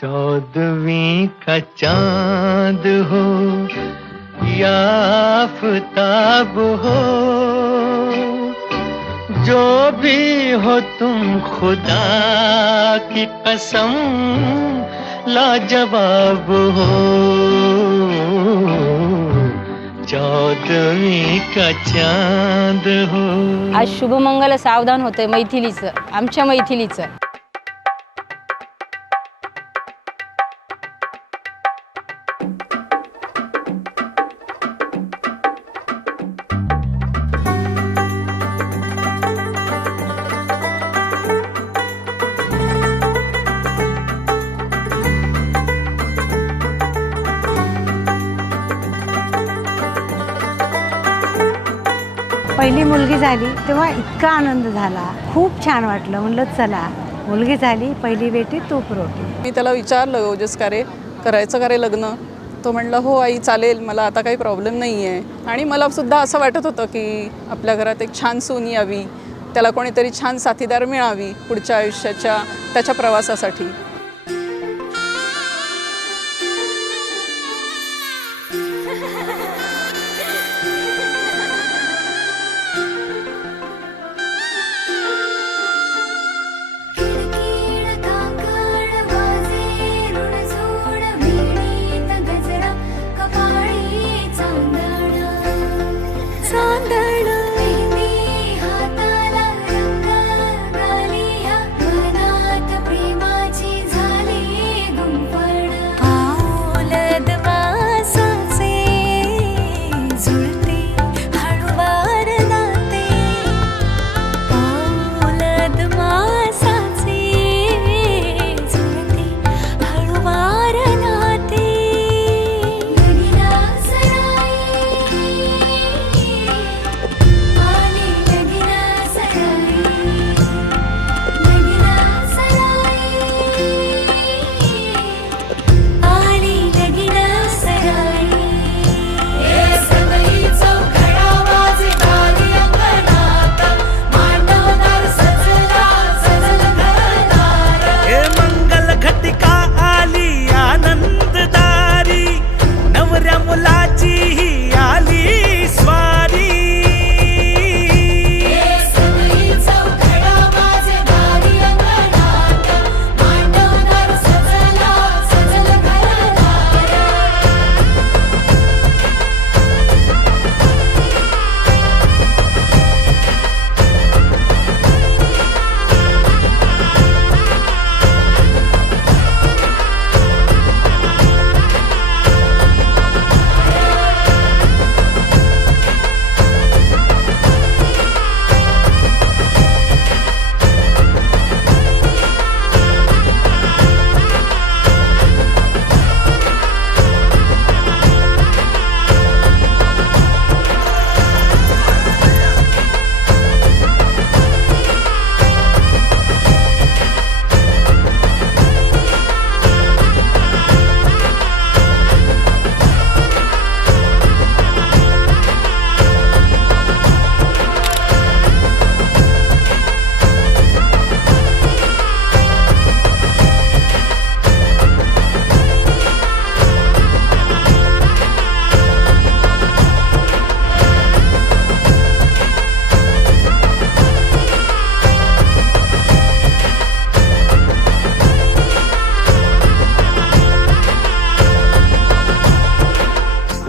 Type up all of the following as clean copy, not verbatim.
14वीं का चांद हो या आफताब हो, जो भी हो तुम खुदा की कसम लाजवाब हो। 14वीं का चांद हो। आज शुभमंगल सावधान होतंय मैथिलीचं, आमच्या मैथिलीचं। पहिली मुलगी झाली तेव्हा इतका आनंद झाला, खूप छान वाटलं। म्हणलं चला मुलगी झाली, पहिली बेटी तूप रोटी। मी त्याला विचारलं ओजस का रे करायचं का रे लग्न, तो म्हणला हो आई चालेल, मला आता काही प्रॉब्लेम नाही आहे। आणि मला सुद्धा असं वाटत होतं की आपल्या घरात एक छान सून यावी, त्याला कोणीतरी छान साथीदार मिळावी पुढच्या आयुष्याच्या त्याच्या प्रवासासाठी।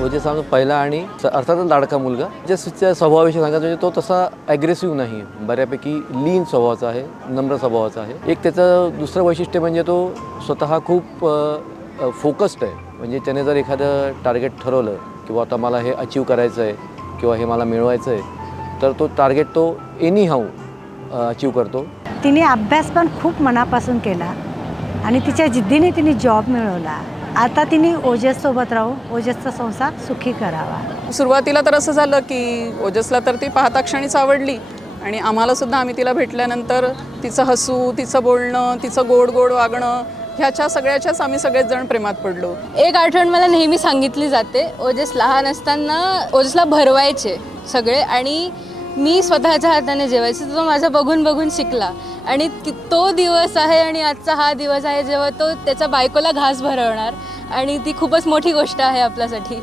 ओजस आमचा पहिला आणि अर्थातच लाडका मुलगा। ओजसच्या स्वभावाविषयी सांगायचं म्हणजे तो तसा ॲग्रेसिव्ह नाही, बऱ्यापैकी लीन स्वभावाचा आहे, नम्र स्वभावाचा आहे। एक त्याचं दुसरं वैशिष्ट्य म्हणजे तो स्वतः खूप फोकस्ड आहे। म्हणजे त्याने जर एखादं टार्गेट ठरवलं किंवा आता मला हे अचीव करायचं आहे किंवा हे मला मिळवायचं आहे, तर तो टार्गेट तो एनी हाऊ अचीव करतो। तिने अभ्यास पण खूप मनापासून केला आणि तिच्या जिद्दीने तिने जॉब मिळवला। आता तिने ओजससोबत राहून ओजसचा संसार सुखी करावा। सुरुवातीला तर असं झालं की ओजसला तर ती पाहता क्षणीच आवडली आणि आम्हाला सुद्धा आम्ही तिला भेटल्यानंतर तिचं हसू, तिचं बोलणं, तिचं गोड गोड वागणं ह्याच्या सगळ्याच्याच आम्ही सगळेच जण प्रेमात पडलो। एक आठवण मला नेहमी सांगितली जाते, ओजस लहान असताना ओजसला भरवायचे सगळे आणि मी स्वतःच्या हाताने जेवायचे, तो माझा बघून बघून शिकला। आणि तो दिवस आहे आणि आजचा हा दिवस आहे जेव्हा तो त्याच्या बायकोला घास भरवणार आणि ती खूपच मोठी गोष्ट आहे आपल्यासाठी.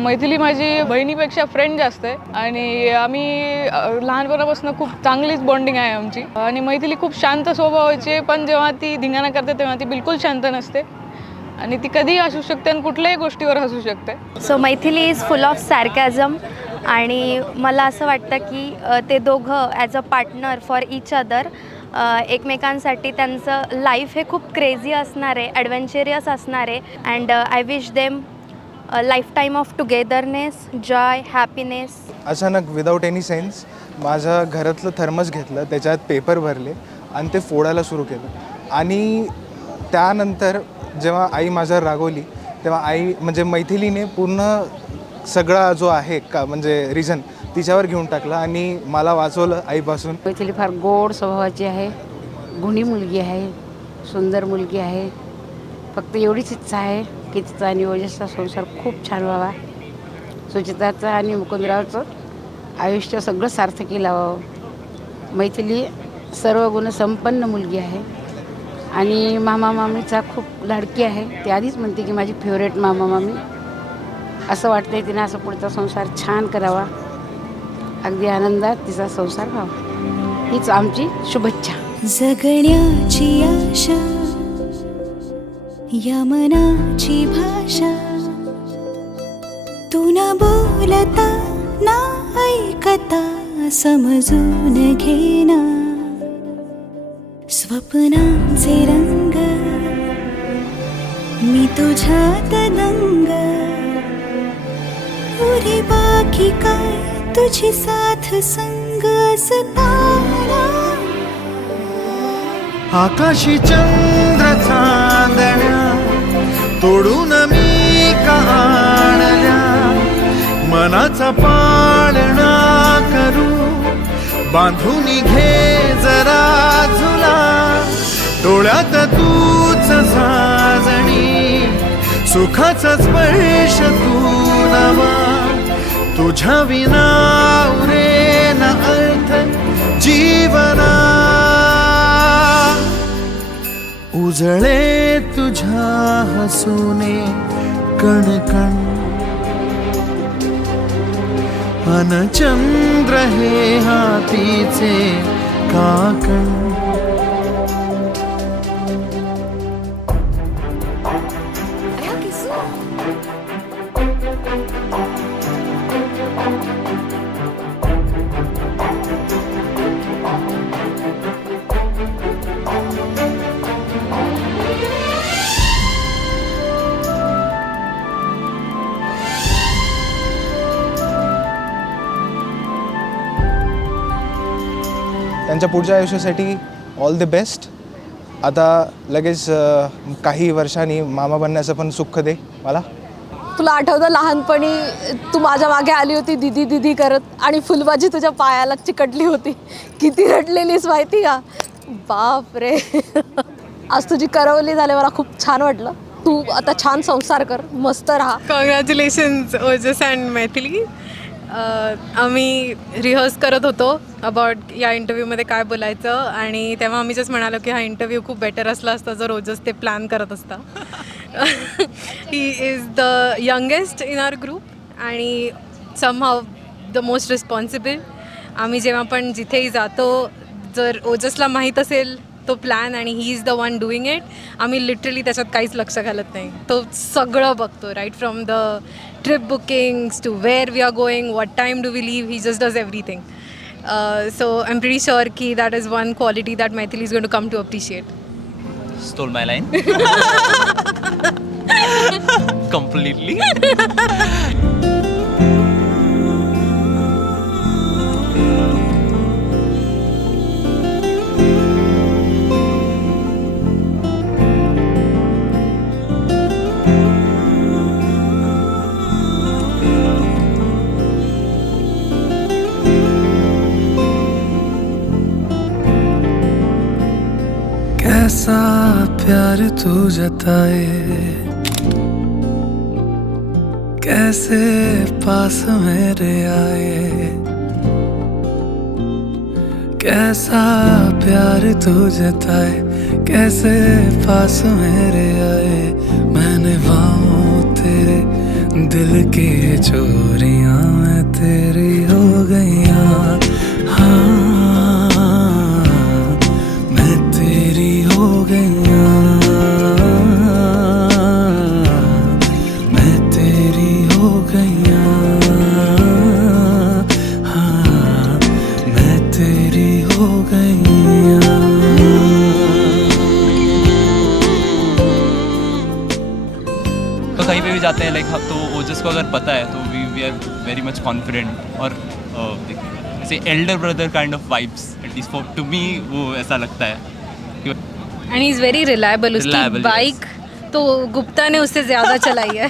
मैथिली माझी बहिणीपेक्षा फ्रेंड जास्त आहे आणि आम्ही लहानपणापासून खूप चांगलीच बॉन्डिंग आहे आमची. आणि मैथिली खूप शांत स्वभावाची आहे, पण जेव्हा ती धिंगाणा करते तेव्हा ती बिलकुल शांत नसते आणि ती कधीही हसू शकते आणि कुठल्याही गोष्टीवर हसू शकते. So Maithili is full of sarcasm आणि मला असं वाटतं की ते दोघं as a partner for each other एकमेकांसाठी त्यांचं लाईफ हे खूप क्रेझी असणार आहे, ॲडव्हेंचरियस असणार आहे. And I wish them life time of togetherness, Joy, happiness. अचानक विदाऊट एनी सेन्स माझ्या घरातलं थर्मस घेतलं, त्याच्यात पेपर भरले आणि ते फोडायला सुरू केलं. आणि त्यानंतर जेव्हा आई माझ्यावर रागवली तेव्हा आई म्हणजे मैथिलीने पूर्ण सगळा जो आहे का म्हणजे रिझन तिच्यावर घेऊन टाकला आणि मला वाचवलं आईपासून. मैथिली फार गोड स्वभावाची आहे, गुणी मुलगी आहे, सुंदर मुलगी आहे. फक्त एवढीच इच्छा आहे की तिचा आणि ओजसचा संसार खूप छान व्हावा. सुचिताचं आणि मुकुंदरावचं आयुष्य सगळं सार्थकी लावावं. मैथिली सर्व गुणसंपन्न मुलगी आहे आणि मामा मामीचा खूप लाडकी आहे. ती आधीच म्हणते की माझी फेवरेट मामा मामी. असं वाटतंय तिने असं पुढचा संसार छान करावा, अगदी आनंदात तिचा संसार व्हावा, हीच आमची शुभेच्छा. जगण्याची आशा या मनाची भाषा, तू न बोलता ना ऐकता समजून घेना. स्वप्नांचे रंग मी तुझ्यात दंग, उरे बाकी काय तुझी साथ संग असताना. आकाशी चंद्र चांदण्या तोडून मी काढल्या, मनाचा पाळणा करू बांधून घे जरा झुला. डोळ्यात तूच साजणी, सुखाचा स्पर्श तू नवा. तुझ्या विना उरे ना अर्थ जीवना. उजळे तुझ्या हसूने कणकण, अन चंद्र हे हातीचे काकण. त्यांच्या पुढच्या आयुष्यासाठी ऑल द बेस्ट. आता लगेच काही वर्षांनी मामा बनण्याचं पण सुख दे मला. तुला आठवतं लहानपणी तू माझ्या मागे आली होती दीदी दीदी करत आणि फुलबाजी तुझ्या पायाला चिकटली होती, किती रडलेलीस माहिती का. बाप रे. आज तुझी करवली झाली, मला खूप छान वाटलं. तू आता छान संसार कर, मस्त राहा. Congratulations Ojas and Maithili. आम्ही रिहर्स करत होतो अबाउट या इंटरव्ह्यूमध्ये काय बोलायचं आणि तेव्हा आम्ही जस्ट म्हणालो की हा इंटरव्ह्यू खूप बेटर असला असता जर ओजस ते प्लॅन करत असता. He is the youngest in our group आणि समहाव द मोस्ट रिस्पॉन्सिबल. आम्ही जेव्हा पण जिथेही जातो, जर ओजसला माहीत असेल तो प्लॅन आणि he is the one doing it. आम्ही लिटरली त्याच्यात काहीच लक्ष घालत नाही. तो सगळं बघतो, right from the trip bookings to where we are going, what time do we leave, he just does everything. So I'm pretty sure ki that is one quality that Maithili is going to come to appreciate. Stole my line. Completely. कैसा प्यार तू जताए, कैसे pass मेरे आए, कैसा प्यार तू जताए, कैसे pass मेरे आए. मैंने बाहों तेरे दिल की चोरियां मैं तेरी हो गईयां. हाँ मैं तेरी हो गईयां, मैं तेरी हो गईयां. हाँ मैं तेरी हो गईयां. तो कहीं पे भी जाते हैं लाइक तो ओजस को अगर पता है तो we are very much confident और ऐसे elder brother kind of vibes at least for to me वो ऐसा लगता है. And he's very reliable. उसकी Reliable, बाइक तो गुप्ता ने उससे ज़्यादा चलाई है.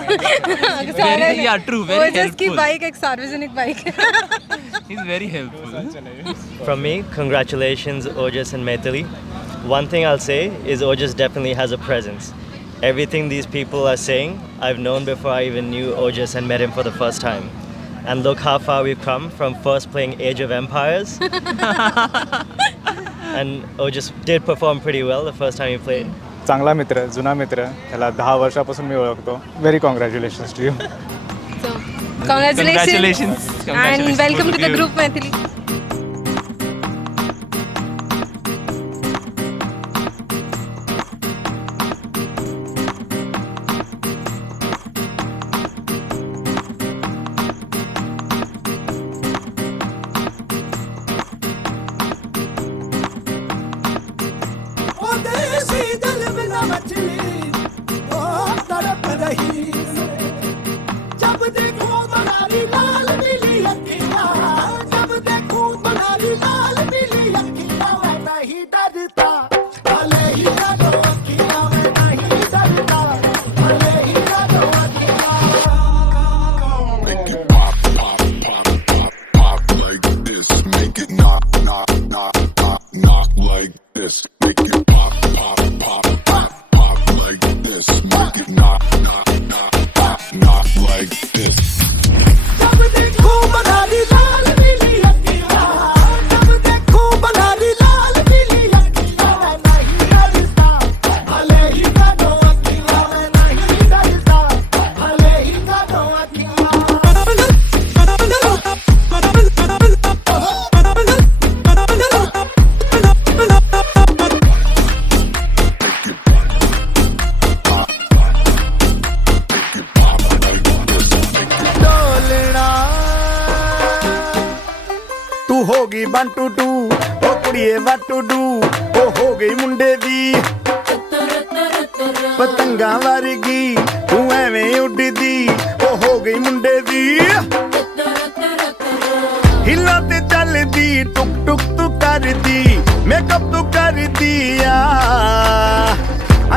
yeah, true, very ओजस की helpful. बाइक एक सार्वजनिक बाइक है. He's very helpful. From me, congratulations Ojas and Maithili. One thing I'll say is Ojas definitely has a presence. Everything these people are saying, I've known before I even knew Ojas and met him for the first time. And look how far we've come from first playing Age of Empires. And Ojas did perform pretty well the first time he played. चांगला मित्र, जुना मित्र, त्याला 10 वर्षापासून मी ओळखतो. Very congratulations to you. So, congratulations. And Congratulations welcome to both the of you. group, Maithili. ਹੋਗੀ 1 2 2 ਓ ਕੁੜੀਏ what to do ਓ ਹੋ ਗਈ ਮੁੰਡੇ ਦੀ ਪਤੰਗਾਂ ਵਰਗੀ ਤੂੰ ਐਵੇਂ ਉੱਡਦੀ ਓ ਹੋ ਗਈ ਮੁੰਡੇ ਦੀ ਹਿੱਲਾਂ ਤੇ ਚੱਲਦੀ ਟੁਕ ਟੁਕ ਤੂੰ ਕਰਦੀ ਮੇਕਅਪ ਤੂੰ ਕਰਦੀ ਆ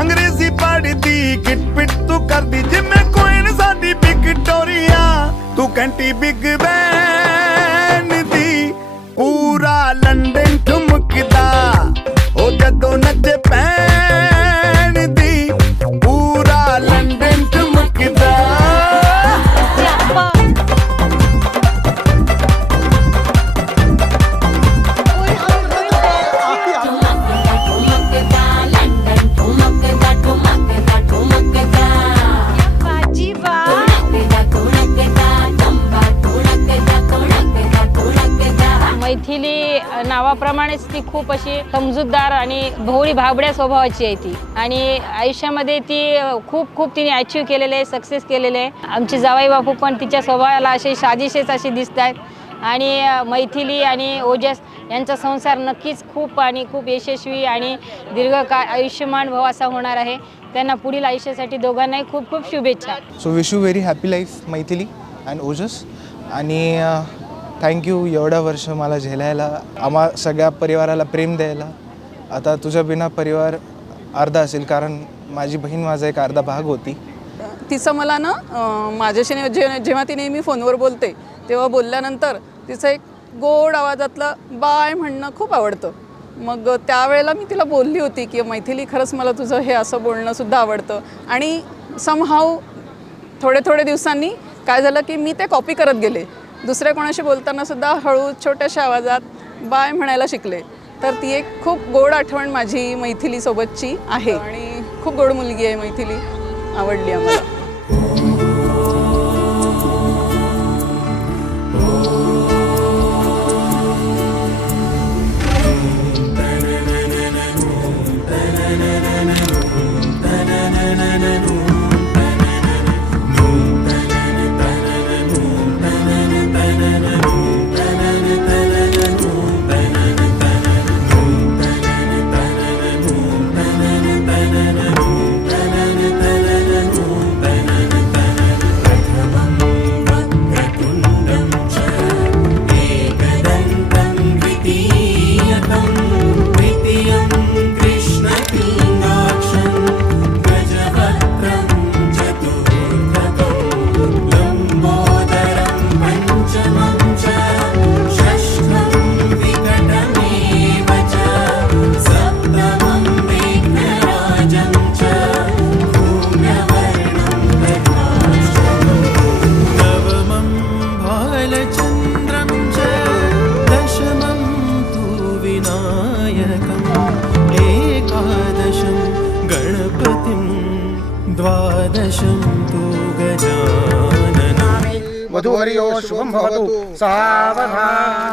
ਅੰਗਰੇਜ਼ੀ ਪੜ੍ਹਦੀ ਕਿਟ ਪਿਟ ਤੂੰ ਕਰਦੀ ਜਿਵੇਂ ਕੋਇਨ ਸਾਡੀ ਵਿਕਟੋਰੀਆ ਤੂੰ ਕੰਟੀ ਬਿਗ ਬੈਨ ਦੀ पूरा लंदन ठुमकदा ओ जदों नचे पैन दी पूरा लंदन ठुमकदा नावाप्रमाणेच ती खूप अशी समजूतदार आणि भोळी भाबड्या स्वभावाची आहे ती. आणि आयुष्यामध्ये ती खूप तिने अचीव केलेलं आहे, सक्सेस केलेलं आहे. आमची जावाई बापू पण तिच्या स्वभावाला असे साजेसेच असे दिसत आहेत. आणि मैथिली आणि ओजस यांचा संसार नक्कीच खूप यशस्वी आणि दीर्घकाळ आयुष्यमान भाव असा होणार आहे. त्यांना पुढील आयुष्यासाठी दोघांनाही खूप शुभेच्छा. So wish you very happy life Maithili and Ojas. आणि थँक्यू एवढं वर्ष मला झेलायला, आम्हा सगळ्या परिवाराला प्रेम द्यायला. आता तुझ्या बिना परिवार अर्धा असेल, कारण माझी बहीण माझा एक अर्धा भाग होती. तिचं मला ना माझ्याशी जेव्हा ती नेहमी फोनवर बोलते तेव्हा बोलल्यानंतर तिचं एक गोड आवाजातलं बाय म्हणणं खूप आवडतं. मग त्यावेळेला मी तिला बोलली होती की मैथिली खरंच मला तुझं हे असं बोलणंसुद्धा आवडतं. आणि समहाऊ थोडे दिवसांनी काय झालं की मी ते कॉपी करत गेले. दुसऱ्या कोणाशी बोलतानासुद्धा हळू छोट्याशा आवाजात बाय म्हणायला शिकले. तर ती एक खूप गोड आठवण माझी मैथिलीसोबतची आहे. आणि खूप गोड मुलगी आहे मैथिली, आवडली आम्हाला. वधूवर्यो शुभं भवतु सावधान.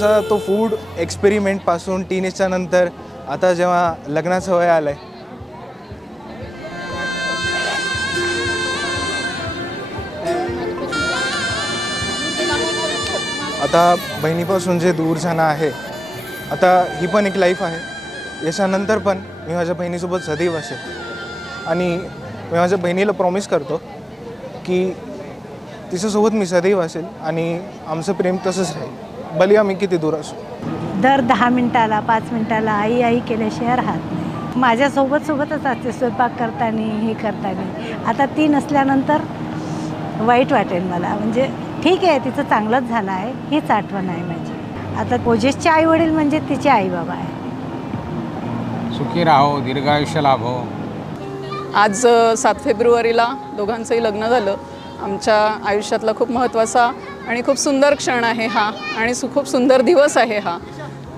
आमचा तो फूड एक्सपेरिमेंटपासून टीनेजच्या नंतर आता जेव्हा लग्नाचं वय आलं आहे, आता बहिणीपासून जे दूर जाणं आहे, आता ही पण एक लाईफ आहे. याच्यानंतर पण मी माझ्या बहिणीसोबत सदैव असेल आणि मी माझ्या बहिणीला प्रॉमिस करतो की तिच्यासोबत मी सदैव असेल आणि आमचं प्रेम तसंच राहील, भले आम्ही किती दूर असू. दर 10 मिनिटाला 5 मिनिटाला आई आई केल्याशिवाय राहत नाही. माझ्यासोबतच असते स्वयंपाक करताना हे करताना. आता ती नसल्यानंतर वाईट वाटेल मला. म्हणजे ठीक आहे, तिचं चांगलंच झालं आहे, हीच आठवण आहे माझी. आता ओजसचे आई वडील म्हणजे तिचे आई बाबा आहे. सुखी राहो, दीर्घायुष्य लाभो. आज 7 फेब्रुवारीला दोघांचंही लग्न झालं. आमच्या आयुष्यातला खूप महत्त्वाचा आणि खूप सुंदर क्षण आहे हा आणि खूप सुंदर दिवस आहे हा.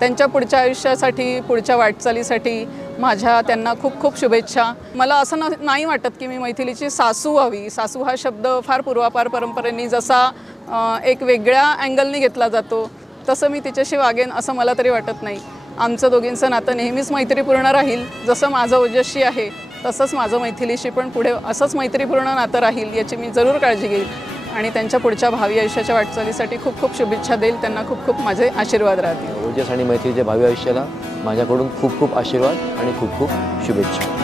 त्यांच्या पुढच्या आयुष्यासाठी, पुढच्या वाटचालीसाठी माझ्या त्यांना खूप खूप शुभेच्छा. मला असं नाही वाटत की मी मैथिलीची सासू व्हावी. सासू हा शब्द फार पूर्वापार परंपरेने जसा एक वेगळ्या अँगलने घेतला जातो तसं मी तिच्याशी वागेन असं मला तरी वाटत नाही. आमचं दोघींचं नातं नेहमीच मैत्रीपूर्ण राहील. जसं माझं ओजसशी आहे तसंच माझं मैथिलीशी पण पुढे असंच मैत्रीपूर्ण नातं राहील याची मी जरूर काळजी घेईल आणि त्यांच्या पुढच्या भावी आयुष्याच्या वाटचालीसाठी खूप खूप शुभेच्छा देईल. त्यांना खूप खूप माझे आशीर्वाद राहतील. ओजस आणि मैत्रीच्या भावी आयुष्याला माझ्याकडून खूप खूप आशीर्वाद आणि खूप खूप शुभेच्छा.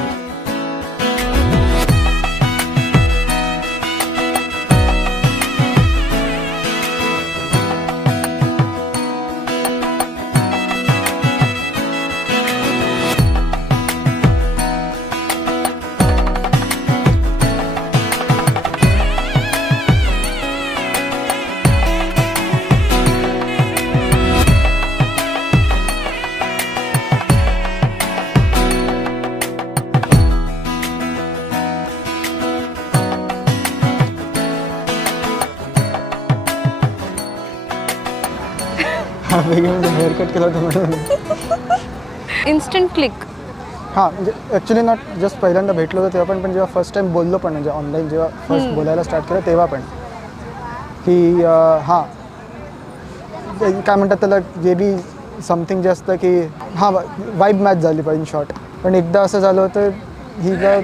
हेअरकट केला होता म्हणून. Instant click. हां, म्हणजे ॲक्च्युली नॉट जस्ट पहिल्यांदा भेटलो होतो तेव्हा पण जेव्हा फर्स्ट टाईम बोललो पण म्हणजे ऑनलाईन जेव्हा फर्स्ट बोलायला स्टार्ट केलं तेव्हा पण की हां काय म्हणतात त्याला जे बी समथिंग जे असतं की हां वाईब मॅच झाली पाहिजे शॉर्ट. पण एकदा असं झालं होतं हिला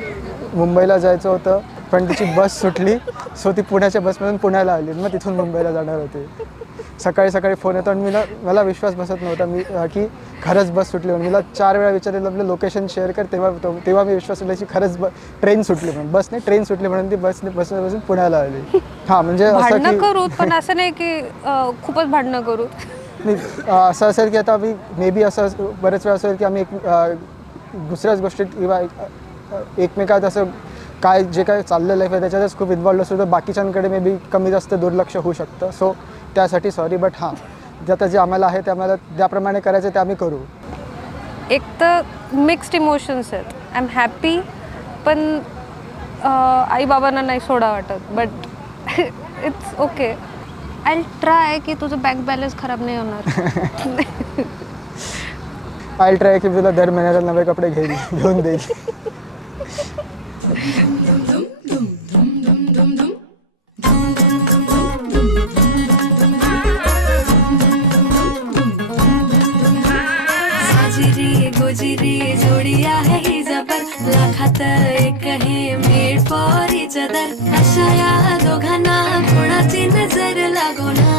मुंबईला जायचं होतं पण तिची बस सुटली सो ती पुण्याच्या बसमधून पुण्याला आली मग तिथून मुंबईला जाणार होती. सकाळी फोन येतो आणि मला विश्वास बसत नव्हता मी की खरंच बस सुटली म्हणून. मला 4 वेळा विचारलेलं आपलं लोकेशन शेअर कर तेव्हा मी विश्वास दिला की खरंच ट्रेन सुटली म्हणून. बसने ट्रेन सुटली म्हणून ती बसून पुण्याला आली. हां म्हणजे भांडणं करू पण असं नाही की खूपच भांडणं करू. नाही असं असेल की आता आम्ही मे बी असं बरेच वेळा असेल की आम्ही दुसऱ्याच गोष्टीत किंवा एकमेकात असं काय जे काय चाललं लाईफ आहे त्याच्यातच खूप इन्व्हॉल्व असतो तर बाकीच्यांकडे मे बी कमी जास्त दुर्लक्ष होऊ शकतं. सो त्यासाठी सॉरी. बट हां आता जे आम्हाला आहे ते आम्हाला ज्याप्रमाणे करायचं ते आम्ही करू. एक तर मिक्स्ड इमोशन्स आहेत. आय एम हॅपी पण आई बाबांना नाही सोडा वाटत. But it's okay. I try की तुझं बँक बॅलन्स खराब नाही होणार. आय ट्राय की तुला दर महिन्याला नवे कपडे घेऊन देईल. गोजिरी जोडी आहे ही जबर लाखात एक हे मेड फॉर इच अदर. अशा या दोघांना कोणाची नजर लागो ना.